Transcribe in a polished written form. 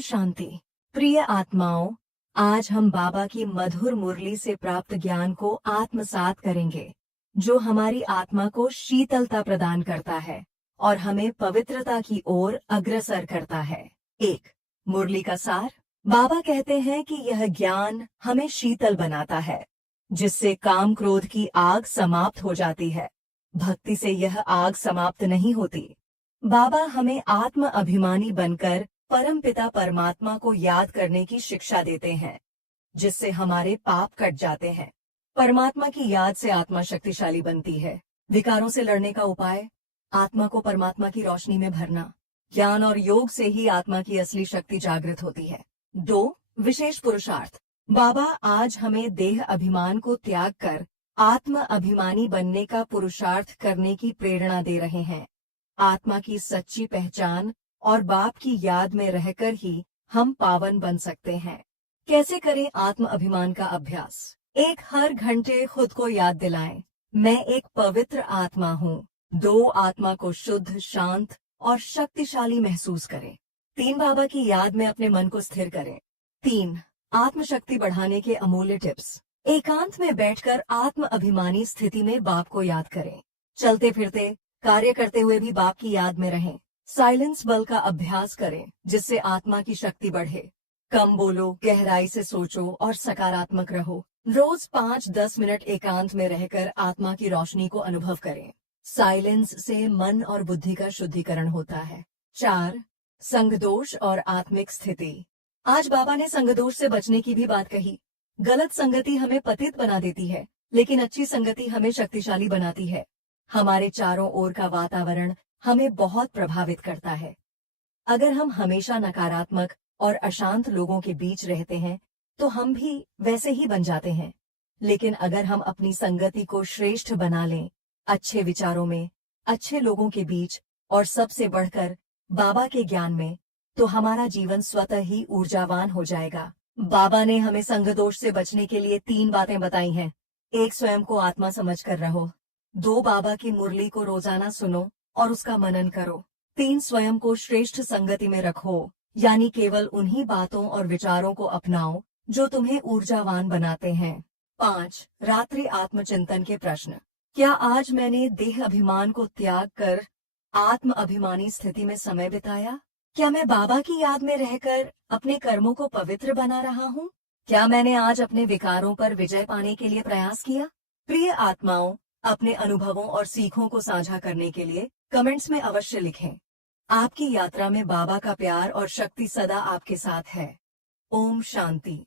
शांति। प्रिय आत्माओं, आज हम बाबा की मधुर मुरली से प्राप्त ज्ञान को आत्मसात करेंगे, जो हमारी आत्मा को शीतलता प्रदान करता है और हमें पवित्रता की ओर अग्रसर करता है। एक, मुरली का सार। बाबा कहते हैं कि यह ज्ञान हमें शीतल बनाता है, जिससे काम क्रोध की आग समाप्त हो जाती है। भक्ति से यह आग समाप्त नहीं होती। बाबा हमें आत्म अभिमानी बनकर परमपिता परमात्मा को याद करने की शिक्षा देते हैं, जिससे हमारे पाप कट जाते हैं। परमात्मा की याद से आत्मा शक्तिशाली बनती है। विकारों से लड़ने का उपाय, आत्मा को परमात्मा की रोशनी में भरना। ज्ञान और योग से ही आत्मा की असली शक्ति जागृत होती है। 2, विशेष पुरुषार्थ। बाबा आज हमें देह अभिमान को त्याग कर आत्म अभिमानी बनने का पुरुषार्थ करने की प्रेरणा दे रहे हैं। आत्मा की सच्ची पहचान और बाप की याद में रहकर ही हम पावन बन सकते हैं। कैसे करें आत्म अभिमान का अभ्यास? एक, हर घंटे खुद को याद दिलाएं, मैं एक पवित्र आत्मा हूँ। 2, आत्मा को शुद्ध, शांत और शक्तिशाली महसूस करें। 3, बाबा की याद में अपने मन को स्थिर करें। 3, आत्मशक्ति बढ़ाने के अमूल्य टिप्स। एकांत में बैठकर आत्म अभिमानी स्थिति में बाप को याद करें। चलते फिरते, कार्य करते हुए भी बाप की याद में रहें। साइलेंस बल का अभ्यास करें, जिससे आत्मा की शक्ति बढ़े। कम बोलो, गहराई से सोचो और सकारात्मक रहो। रोज 5-10 मिनट एकांत में रहकर आत्मा की रोशनी को अनुभव करें। साइलेंस से मन और बुद्धि का शुद्धिकरण होता है। 4, संगदोष और आत्मिक स्थिति। आज बाबा ने संगदोष से बचने की भी बात कही। गलत संगति हमें पतित बना देती है, लेकिन अच्छी संगति हमें शक्तिशाली बनाती है। हमारे चारों ओर का वातावरण हमें बहुत प्रभावित करता है। अगर हम हमेशा नकारात्मक और अशांत लोगों के बीच रहते हैं, तो हम भी वैसे ही बन जाते हैं। लेकिन अगर हम अपनी संगति को श्रेष्ठ बना लें, अच्छे विचारों में, अच्छे लोगों के बीच और सबसे बढ़कर बाबा के ज्ञान में, तो हमारा जीवन स्वतः ही ऊर्जावान हो जाएगा। बाबा ने हमें संगदोष से बचने के लिए 3 बातें बताई हैं। 1, स्वयं को आत्मा समझकर रहो। 2, बाबा की मुरली को रोजाना सुनो और उसका मनन करो। 3, स्वयं को श्रेष्ठ संगति में रखो, यानी केवल उन्हीं बातों और विचारों को अपनाओ जो तुम्हें ऊर्जावान बनाते हैं। 5, रात्रि आत्मचिंतन के प्रश्न। क्या आज मैंने देह अभिमान को त्याग कर आत्म अभिमानी स्थिति में समय बिताया? क्या मैं बाबा की याद में रहकर अपने कर्मों को पवित्र बना रहा हूँ? क्या मैंने आज अपने विकारों पर विजय पाने के लिए प्रयास किया? प्रिय आत्माओं, अपने अनुभवों और सीखों को साझा करने के लिए कमेंट्स में अवश्य लिखें। आपकी यात्रा में बाबा का प्यार और शक्ति सदा आपके साथ है। ओम शांति।